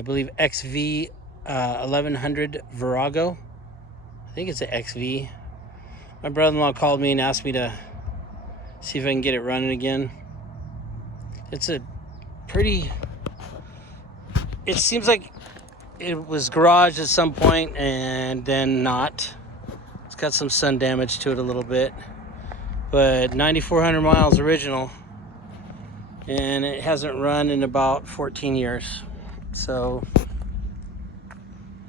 I believe XV 1100 Virago. I think it's an XV. My brother-in-law called me and asked me to see if I can get it running again. It's a pretty... It seems like it was garaged at some point and then not. It's got some sun damage to it a little bit. But 9,400 miles original. And it hasn't run in about 14 years. So,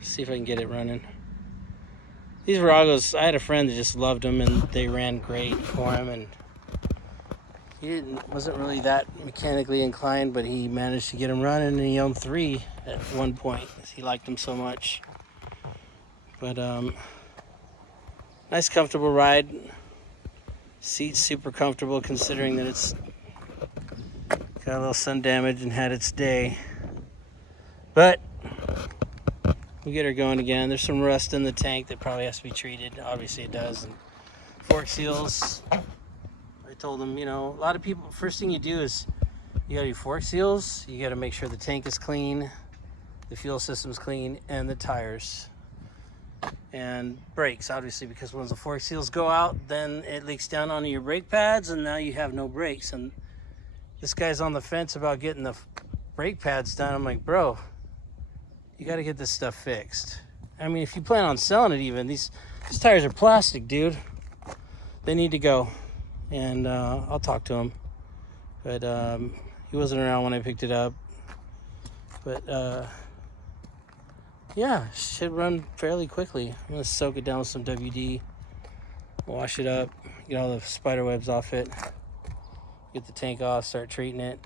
see if I can get it running. These Viragos, I had a friend that just loved them and they ran great for him, and he wasn't really that mechanically inclined, but he managed to get them running, and he owned 3 at one point. He liked them so much. But nice comfortable ride. Seat's super comfortable considering that it's got a little sun damage and had its day. But we get her going again. There's some rust in the tank that probably has to be treated. Obviously it does. And fork seals, I told them, you know, a lot of people, first thing you do is you gotta do fork seals. You gotta make sure the tank is clean, the fuel system's clean, and the tires. And brakes, obviously, because once the fork seals go out, then it leaks down onto your brake pads, and now you have no brakes. And this guy's on the fence about getting the brake pads done. I'm like, bro, you got to get this stuff fixed. I mean, if you plan on selling it even, these tires are plastic, dude. They need to go. And I'll talk to him. But he wasn't around when I picked it up. But yeah, should run fairly quickly. I'm going to soak it down with some WD. Wash it up. Get all the spider webs off it. Get the tank off, start treating it.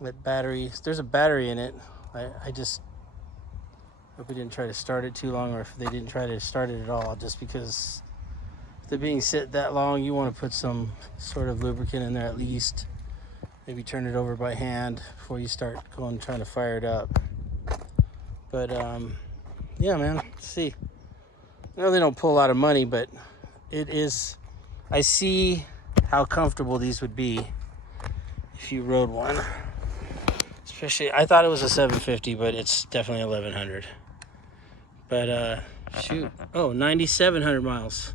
Let battery, there's a battery in it. I just hope we didn't try to start it too long, or if they didn't try to start it at all, just because if they're being sit that long, you want to put some sort of lubricant in there at least. Maybe turn it over by hand before you start going trying to fire it up. But yeah, man, let's see. I know they don't pull a lot of money, but it is, I see how comfortable these would be if you rode one. Especially, I thought it was a 750, but it's definitely 1100. But shoot, oh, 9,700 miles.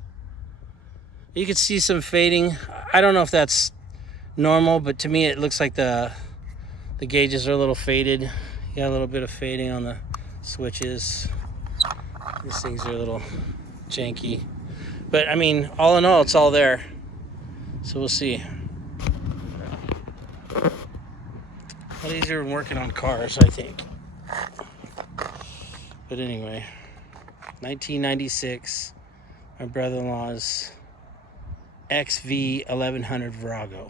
You can see some fading. I don't know if that's normal, but to me it looks like the gauges are a little faded. You got a little bit of fading on the switches. These things are a little janky. But I mean, all in all, it's all there. So we'll see. A lot easier than working on cars, I think. But anyway, 1996, my brother-in-law's XV 1100 Virago.